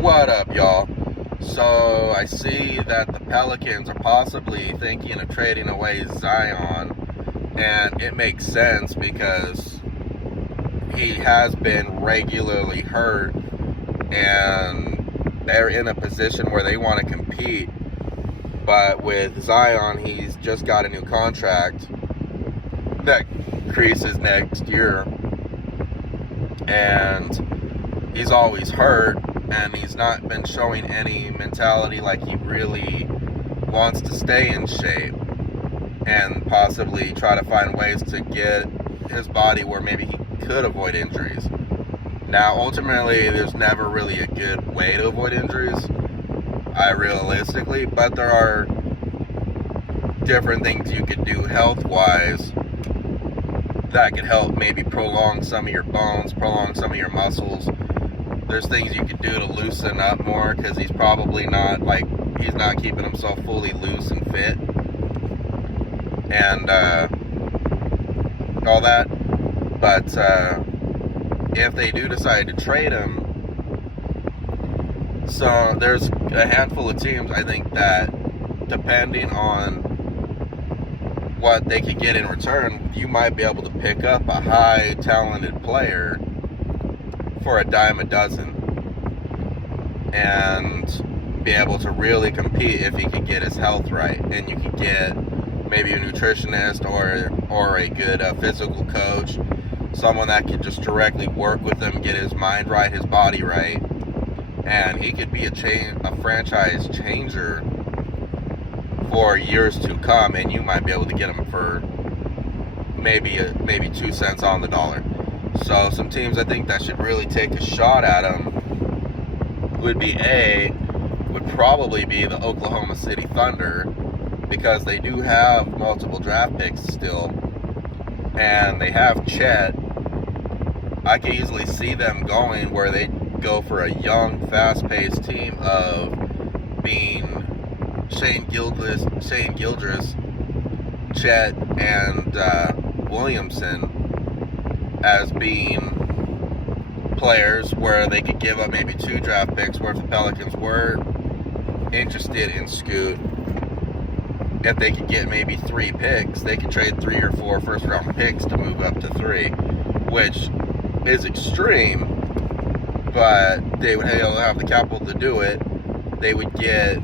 What up, y'all? So I see that the Pelicans are possibly thinking of trading away Zion, and it makes sense because he has been regularly hurt, and they're in a position where they want to compete. But with Zion, he's just got a new contract that increases next year, and he's always hurt. And he's not been showing any mentality like he really wants to stay in shape and possibly try to find ways to get his body where maybe he could avoid injuries. Now, ultimately, there's never really a good way to avoid injuries, realistically, but there are different things you could do health-wise that could help maybe prolong some of your bones, prolong some of your muscles. There's things you could do to loosen up more because he's probably not, he's not keeping himself fully loose and fit and all that. But if they do decide to trade him, so there's a handful of teams, I think, that depending on what they could get in return, you might be able to pick up a high talented player for a dime a dozen and be able to really compete if he could get his health right. And you could get maybe a nutritionist or a good physical coach, someone that could just directly work with him, get his mind right, his body right, and he could be a franchise changer for years to come, and you might be able to get him for maybe 2 cents on the dollar. So some teams I think that should really take a shot at him would probably be the Oklahoma City Thunder, because they do have multiple draft picks still, and they have Chet. I could easily see them going where they go for a young, fast-paced team of being Shane Gilgeous, Chet, and Williamson as being players where they could give up maybe 2 draft picks, where if the Pelicans were interested in Scoot, if they could get maybe 3 picks, they could trade 3 or 4 first-round picks to move up to 3, which is extreme, but they would have the capital to do it. They would get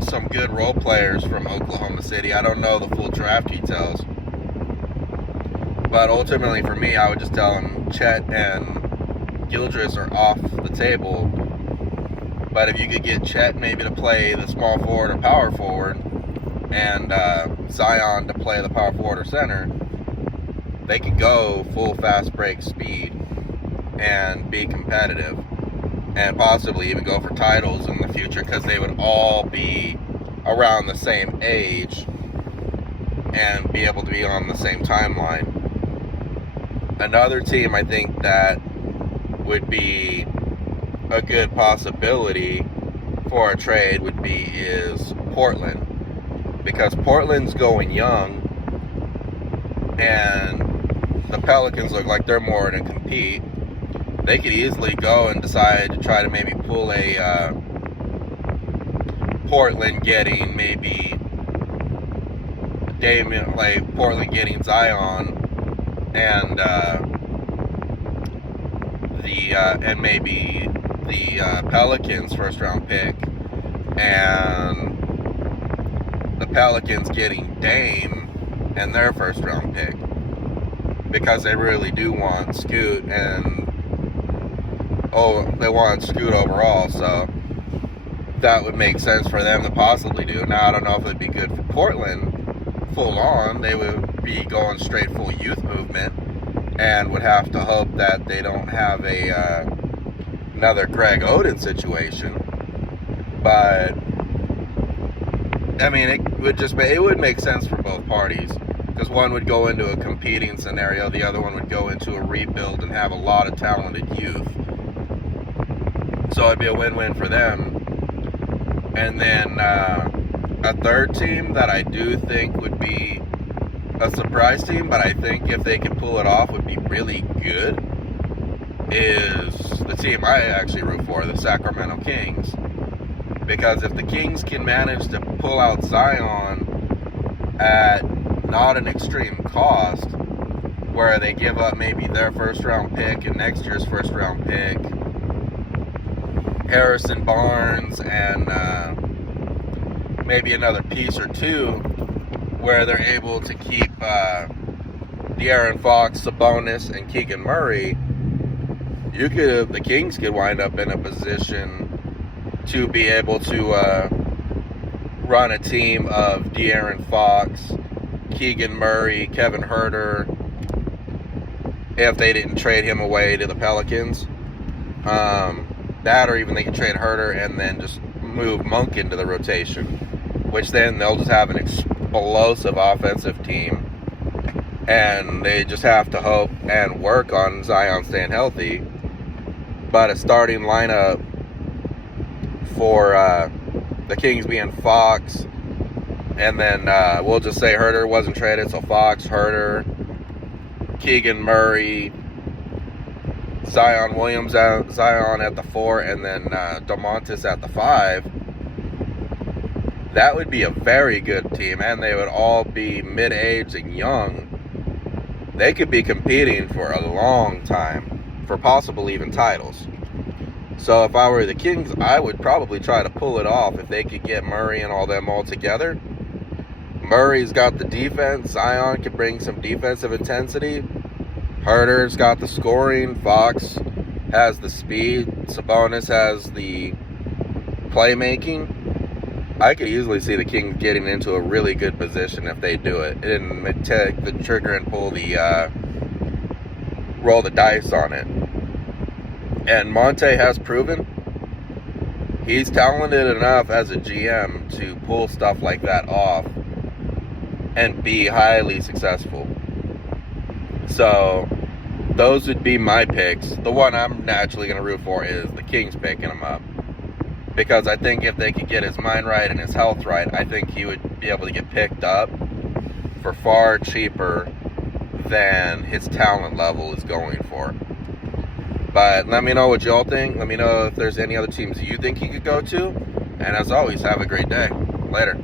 some good role players from Oklahoma City. I don't know the full draft details, but ultimately for me, I would just tell them Chet and Gilgeous are off the table. But if you could get Chet maybe to play the small forward or power forward, and Zion to play the power forward or center, they could go full fast break speed and be competitive, and possibly even go for titles in the future, because they would all be around the same age and be able to be on the same timeline. Another team I think that would be a good possibility for a trade is Portland, because Portland's going young, and the Pelicans look like they're more to compete. They could easily go and decide to try to maybe pull a Portland getting maybe Portland getting Zion and maybe the Pelicans first round pick, and the Pelicans getting Dame and their first round pick, because they really do want Scoot, and they want Scoot overall, so that would make sense for them to possibly do. Now, I don't know if it'd be good for Portland full on. They would be going straight full youth movement and would have to hope that they don't have another Greg Oden situation. But I mean, it would make sense for both parties, because one would go into a competing scenario, the other one would go into a rebuild and have a lot of talented youth. So it'd be a win-win for them. And then a third team that I do think would be a surprise team, but I think if they could pull it off would be really good, is the team I actually root for, the Sacramento Kings. Because if the Kings can manage to pull out Zion at not an extreme cost, where they give up maybe their first round pick and next year's first round pick, Harrison Barnes, and maybe another piece or two, where they're able to keep De'Aaron Fox, Sabonis, and Keegan Murray, the Kings could wind up in a position to be able to run a team of De'Aaron Fox, Keegan Murray, Kevin Huerter, if they didn't trade him away to the Pelicans. That, or even they can trade Huerter and then just move Monk into the rotation, which then they'll just have an explosive offensive team, and they just have to hope and work on Zion staying healthy. But a starting lineup for the Kings being Fox, and then we'll just say Huerter wasn't traded, so Fox, Huerter, Keegan Murray, Zion at the 4, and then Domantas at the 5. That would be a very good team, and they would all be mid-aged and young. They could be competing for a long time, for possible even titles. So if I were the Kings, I would probably try to pull it off if they could get Murray and all them all together. Murray's got the defense. Zion can bring some defensive intensity. Huerter's got the scoring. Fox has the speed. Sabonis has the playmaking. I could easily see the Kings getting into a really good position if they do it and take the trigger and roll the dice on it. And Monte has proven he's talented enough as a GM to pull stuff like that off and be highly successful. So those would be my picks. The one I'm naturally going to root for is the Kings picking him up, because I think if they could get his mind right and his health right, I think he would be able to get picked up for far cheaper than his talent level is going for. But let me know what y'all think. Let me know if there's any other teams you think he could go to. And as always, have a great day. Later.